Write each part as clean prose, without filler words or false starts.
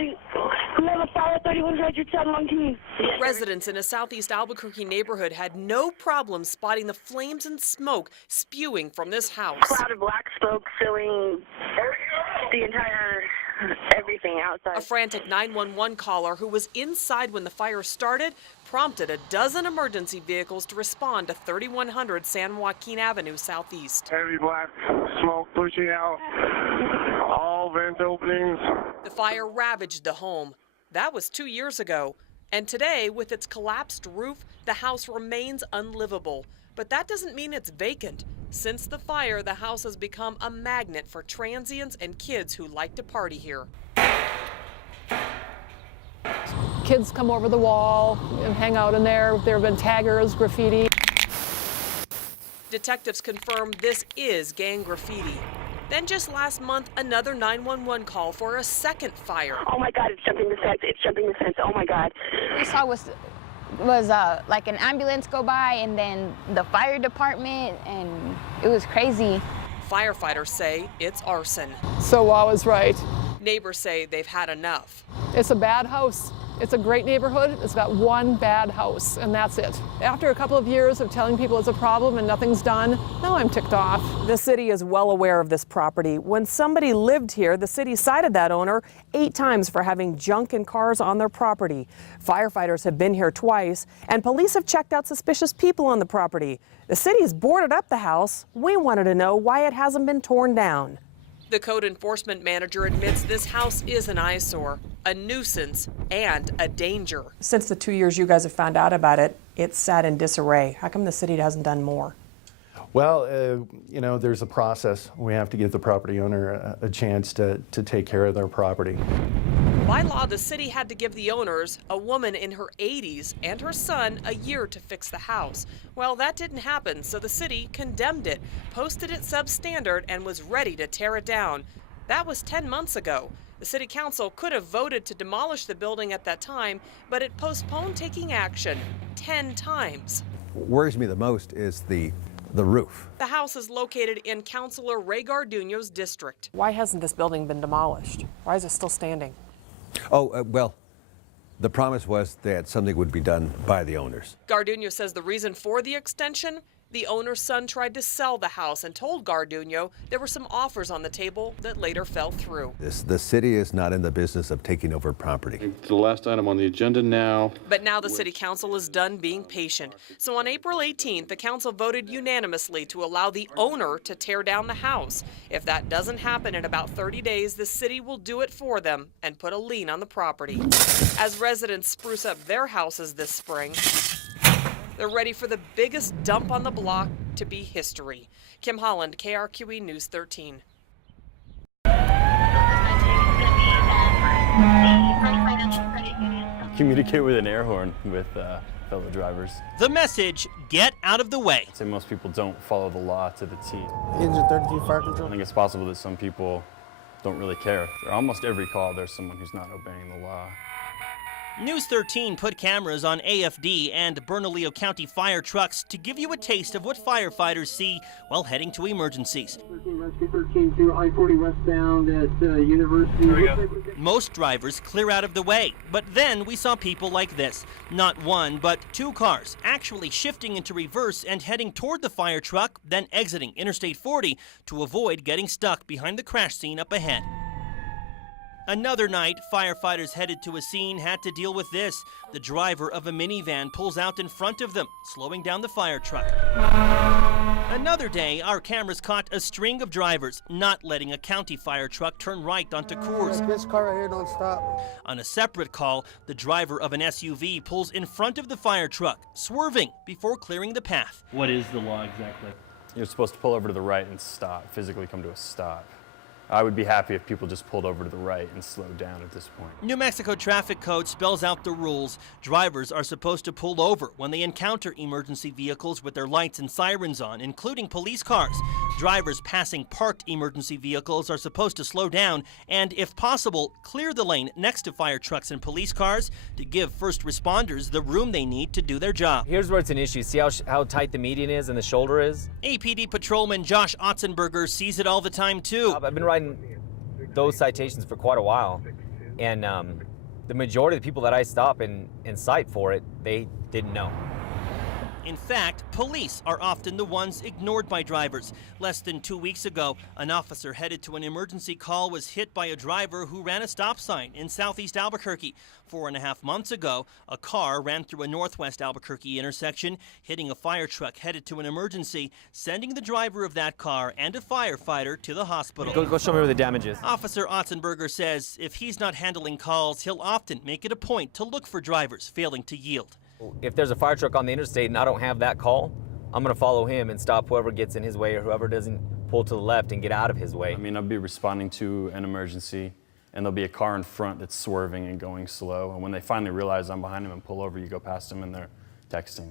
We have a fire at 3100 South Monkey. Residents in a southeast Albuquerque neighborhood had no problem spotting the flames and smoke spewing from this house. Cloud of black smoke filling the entire everything outside. A frantic 911 caller who was inside when the fire started prompted a dozen emergency vehicles to respond to 3100 San Joaquin Avenue Southeast. Heavy black smoke pushing out all vent openings. The fire ravaged the home. That was 2 years ago. And today, with its collapsed roof, the house remains unlivable. But that doesn't mean it's vacant. Since the fire, the house has become a magnet for transients and kids who like to party here. Kids come over the wall and hang out in there. There have been taggers, graffiti. Detectives confirm this is gang graffiti. Then just last month, another 911 call for a second fire. Oh my God, it's jumping the fence. It's jumping the fence. Oh my God. We saw was like an ambulance go by and then the fire department, and it was crazy. Firefighters say it's arson. So Wow is right. Neighbors say they've had enough. It's a bad house. It's a great neighborhood. It's got one bad house, and that's it. After a couple of years of telling people it's a problem and nothing's done, now I'm ticked off. The city is well aware of this property. When somebody lived here, the city cited that owner 8 times for having junk and cars on their property. Firefighters have been here twice, and police have checked out suspicious people on the property. The city's boarded up the house. We wanted to know why it hasn't been torn down. The code enforcement manager admits this house is an eyesore, a nuisance, and a danger. Since the 2 years you guys have found out about it, it's sat in disarray. How come the city hasn't done more? Well, you know, there's a process. We have to give the property owner a chance to take care of their property. By law, the city had to give the owners, a woman in her 80s and her son, a year to fix the house. Well, that didn't happen, so the city condemned it, posted it substandard, and was ready to tear it down. That was 10 months ago. The city council could have voted to demolish the building at that time, but it postponed taking action 10 times. What worries me the most is the roof. The house is located in Councilor Ray Garduno's district. Why hasn't this building been demolished? Why is it still standing? Oh, well, the promise was that something would be done by the owners. Garduno says the reason for the extension? The owner's son tried to sell the house and told Garduno there were some offers on the table that later fell through. The city is not in the business of taking over property. The last item on the agenda now. But now the city council is done being patient. So on April 18th, the council voted unanimously to allow the owner to tear down the house. If that doesn't happen in about 30 days, the city will do it for them and put a lien on the property. As residents spruce up their houses this spring, they're ready for the biggest dump on the block to be history. Kim Holland, KRQE News 13. Communicate with an air horn with fellow drivers. The message, get out of the way. I'd say most people don't follow the law to the T. Engine 33 fire control. I think it's possible that some people don't really care. Almost every call, there's someone who's not obeying the law. News 13 put cameras on AFD and Bernalillo County fire trucks to give you a taste of what firefighters see while heading to emergencies. 13 to I-40 westbound at University. Most drivers clear out of the way, but then we saw people like this. Not one, but 2 cars actually shifting into reverse and heading toward the fire truck, then exiting Interstate 40 to avoid getting stuck behind the crash scene up ahead. Another night, firefighters headed to a scene had to deal with this. The driver of a minivan pulls out in front of them, slowing down the fire truck. Another day, our cameras caught a string of drivers not letting a county fire truck turn right onto Coors. This car right here don't stop. On a separate call, the driver of an SUV pulls in front of the fire truck, swerving before clearing the path. What is the law exactly? You're supposed to pull over to the right and stop, physically come to a stop. I would be happy if people just pulled over to the right and slowed down at this point. New Mexico Traffic Code spells out the rules. Drivers are supposed to pull over when they encounter emergency vehicles with their lights and sirens on, including police cars. Drivers passing parked emergency vehicles are supposed to slow down and, if possible, clear the lane next to fire trucks and police cars to give first responders the room they need to do their job. Here's where it's an issue. See how tight the median is and the shoulder is? APD patrolman Josh Otzenberger sees it all the time, too. I've been riding those citations for quite a while, And the majority of the people that I stop and cite for it, they didn't know. In fact, police are often the ones ignored by drivers. Less than 2 weeks ago, an officer headed to an emergency call was hit by a driver who ran a stop sign in southeast Albuquerque. 4.5 months ago, a car ran through a northwest Albuquerque intersection, hitting a fire truck headed to an emergency, sending the driver of that car and a firefighter to the hospital. Go show me where the damage is. Officer Otzenberger says if he's not handling calls, he'll often make it a point to look for drivers failing to yield. If there's a fire truck on the interstate and I don't have that call, I'm going to follow him and stop whoever gets in his way or whoever doesn't pull to the left and get out of his way. I mean, I'll be responding to an emergency, and there'll be a car in front that's swerving and going slow. And when they finally realize I'm behind them and pull over, you go past them and they're texting.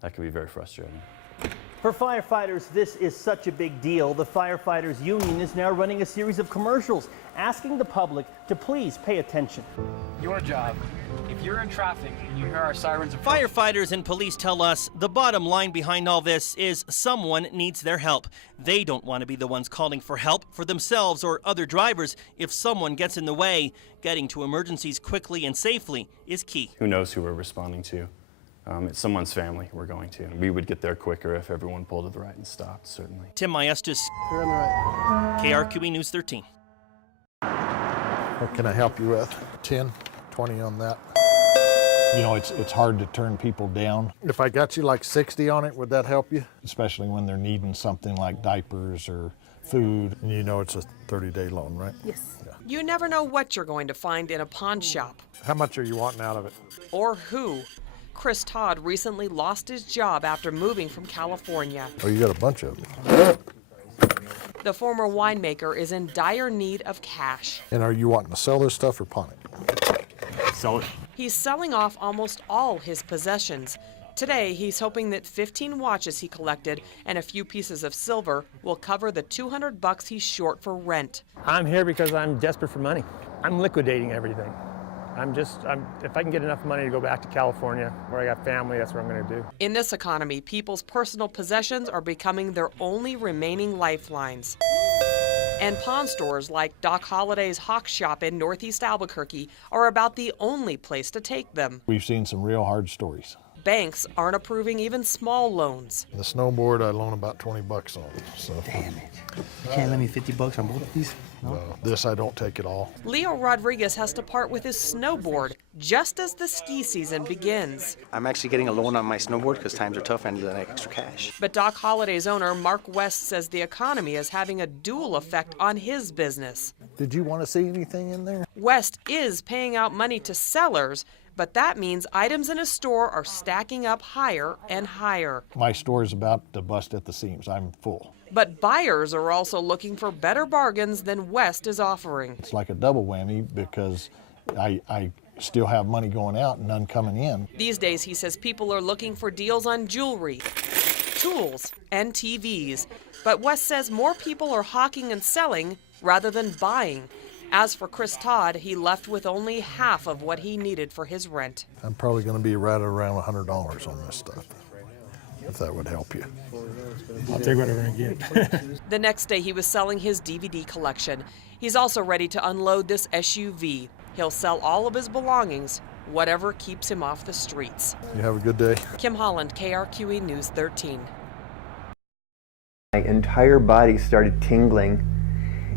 That can be very frustrating. For firefighters, this is such a big deal. The Firefighters Union is now running a series of commercials asking the public to please pay attention. Your job, if you're in traffic and you hear our sirens approach, Firefighters and police tell us the bottom line behind all this is someone needs their help. They don't want to be the ones calling for help for themselves or other drivers. If someone gets in the way, getting to emergencies quickly and safely is key. Who knows who we're responding to? It's someone's family we're going to. We would get there quicker if everyone pulled to the right and stopped, certainly. Tim Maestas, You're on the right. KRQE News 13. What can I help you with? 10, 20 on that. You know, it's hard to turn people down. If I got you like 60 on it, would that help you? Especially when they're needing something like diapers or food. And you know it's a 30-day loan, right? Yes. Yeah. You never know what you're going to find in a pawn shop. How much are you wanting out of it? Or who. Chris Todd recently lost his job after moving from California. Oh, you got a bunch of them. The former winemaker is in dire need of cash. And are you wanting to sell this stuff or pawn it? sell it. He's selling off almost all his possessions. Today, he's hoping that 15 watches he collected and a few pieces of silver will cover the $200 he's short for rent. I'm here because I'm desperate for money. I'm liquidating everything. If I can get enough money to go back to California, where I got family, that's what I'm going to do. In this economy, people's personal possessions are becoming their only remaining lifelines. And pawn stores like Doc Holliday's Hawk Shop in Northeast Albuquerque are about the only place to take them. We've seen some real hard stories. Banks aren't approving even small loans. The snowboard, I loan about 20 bucks on. So. Damn it. You can't lend me 50 bucks on both of these? No, this I don't take at all. Leo Rodriguez has to part with his snowboard just as the ski season begins. I'm actually getting a loan on my snowboard because times are tough and I need that extra cash. But Doc Holliday's owner, Mark West, says the economy is having a dual effect on his business. Did you want to see anything in there? West is paying out money to sellers, but that means items in his store are stacking up higher and higher. My store is about to bust at the seams. I'm full. But buyers are also looking for better bargains than West is offering. It's like a double whammy because I still have money going out and none coming in. These days, he says people are looking for deals on jewelry, tools, and TVs. But West says more people are hawking and selling rather than buying. As for Chris Todd, he left with only half of what he needed for his rent. I'm probably going to be right around $100 on this stuff, if that would help you. I'll take whatever I get. The next day, he was selling his DVD collection. He's also ready to unload this SUV. He'll sell all of his belongings, whatever keeps him off the streets. You have a good day. Kim Holland, KRQE News 13. My entire body started tingling.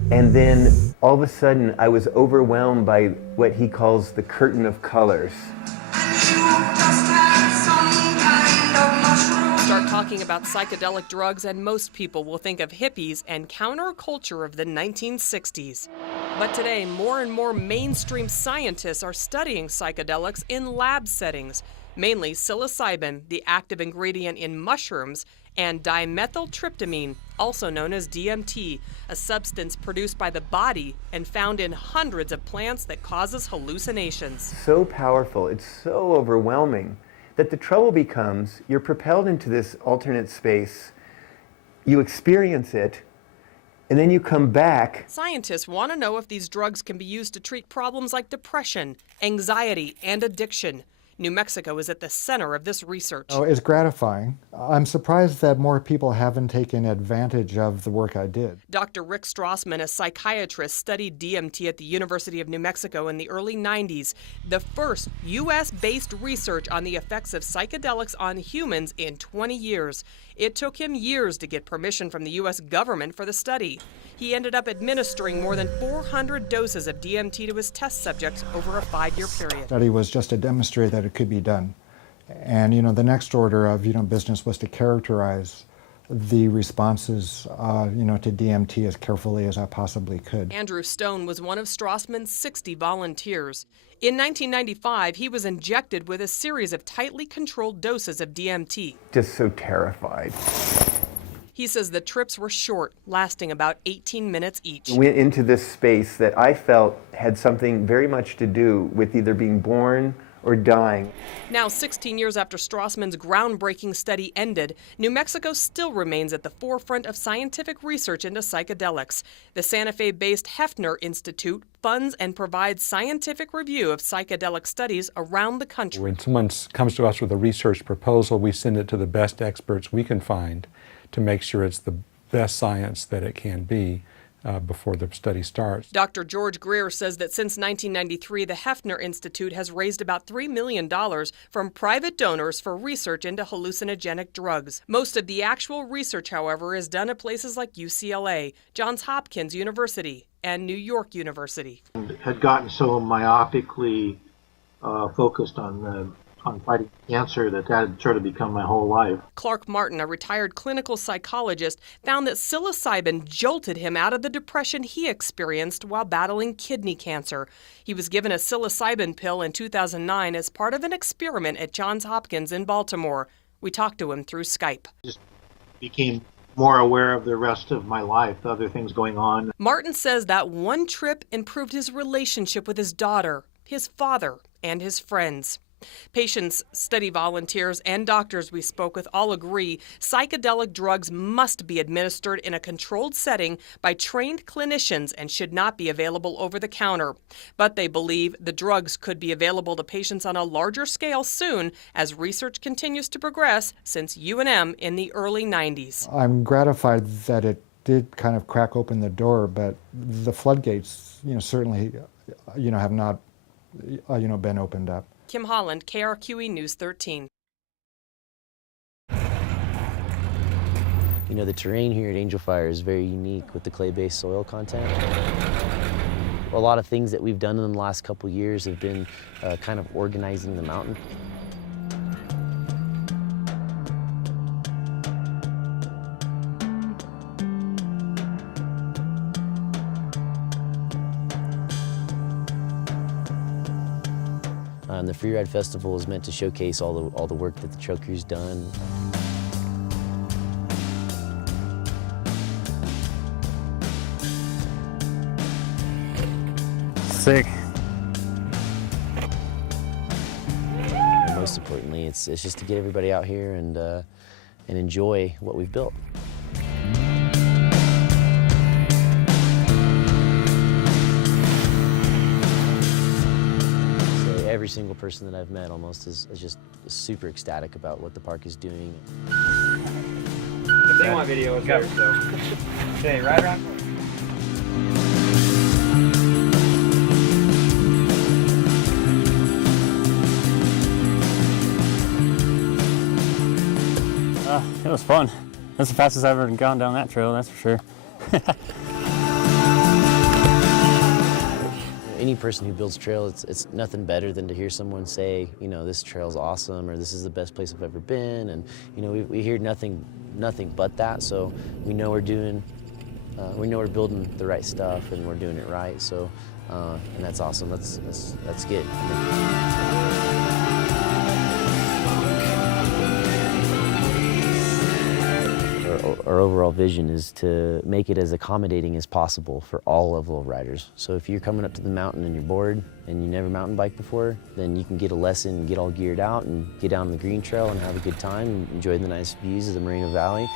And then all of a sudden, I was overwhelmed by what he calls the curtain of colors. Start talking about psychedelic drugs, and most people will think of hippies and counterculture of the 1960s. But today, more and more mainstream scientists are studying psychedelics in lab settings, mainly psilocybin, the active ingredient in mushrooms, and dimethyltryptamine, also known as DMT, a substance produced by the body and found in hundreds of plants that causes hallucinations. So powerful, it's so overwhelming, that the trouble becomes you're propelled into this alternate space, you experience it, and then you come back. Scientists want to know if these drugs can be used to treat problems like depression, anxiety, and addiction. New Mexico is at the center of this research. Oh, it's gratifying. I'm surprised that more people haven't taken advantage of the work I did. Dr. Rick Strassman, a psychiatrist, studied DMT at the University of New Mexico in the early 90s, the first U.S.-based research on the effects of psychedelics on humans in 20 years. It took him years to get permission from the U.S. government for the study. He ended up administering more than 400 doses of DMT to his test subjects over a 5-year period. The study was just to demonstrate that it could be done. And, the next order of, business was to characterize the responses, to DMT as carefully as I possibly could. Andrew Stone was one of Strassman's 60 volunteers. In 1995, he was injected with a series of tightly controlled doses of DMT. Just so terrified. He says the trips were short, lasting about 18 minutes each. We went into this space that I felt had something very much to do with either being born or dying. Now, 16 years after Strassman's groundbreaking study ended, New Mexico still remains at the forefront of scientific research into psychedelics. The Santa Fe-based Hefner Institute funds and provides scientific review of psychedelic studies around the country. When someone comes to us with a research proposal, we send it to the best experts we can find to make sure it's the best science that it can be before the study starts. Dr. George Greer says that since 1993, the Hefner Institute has raised about $3 million from private donors for research into hallucinogenic drugs. Most of the actual research, however, is done at places like UCLA, Johns Hopkins University, and New York University. Had gotten so myopically focused on fighting cancer that had sort of become my whole life. Clark Martin, a retired clinical psychologist, found that psilocybin jolted him out of the depression he experienced while battling kidney cancer. He was given a psilocybin pill in 2009 as part of an experiment at Johns Hopkins in Baltimore. We talked to him through Skype. Just became more aware of the rest of my life, other things going on. Martin says that one trip improved his relationship with his daughter, his father, and his friends. Patients, study volunteers, and doctors we spoke with all agree psychedelic drugs must be administered in a controlled setting by trained clinicians and should not be available over the counter. But they believe the drugs could be available to patients on a larger scale soon as research continues to progress since UNM in the early 90s. I'm gratified that it did kind of crack open the door, but the floodgates, certainly, have not, been opened up. Kim Holland, KRQE News 13. The terrain here at Angel Fire is very unique with the clay-based soil content. A lot of things that we've done in the last couple years have been kind of organizing the mountain. The Freeride Festival is meant to showcase all the work that the trail crew's done. Sick. And most importantly, it's just to get everybody out here and enjoy what we've built. Every single person that I've met almost is just super ecstatic about what the park is doing. If they want video, it's there, so. Okay, right around. It was fun. That's the fastest I've ever gone down that trail, that's for sure. Any person who builds trail, it's nothing better than to hear someone say, this trail's awesome, or this is the best place I've ever been, and we hear nothing but that. So we know we're building the right stuff, and we're doing it right. So, and that's awesome. That's good. Our overall vision is to make it as accommodating as possible for all level of riders. So if you're coming up to the mountain and you're bored and you never mountain biked before, then you can get a lesson and get all geared out and get down the green trail and have a good time and enjoy the nice views of the Moreno Valley.